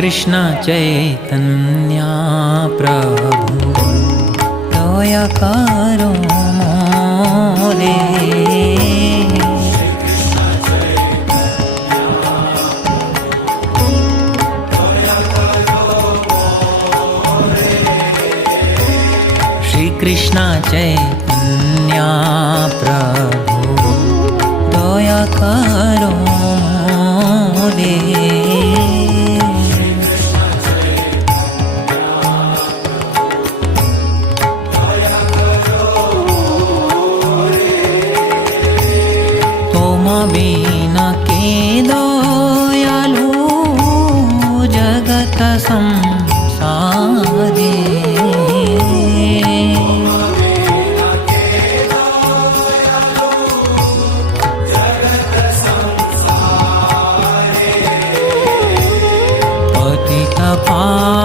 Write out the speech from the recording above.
कृष्ण चैतन्य प्रभु दया करो मोरे। श्री कृष्ण चैतन्य प्रभु दया करो मोरे। बिना के दयालु जगत संसारे। पतित पावन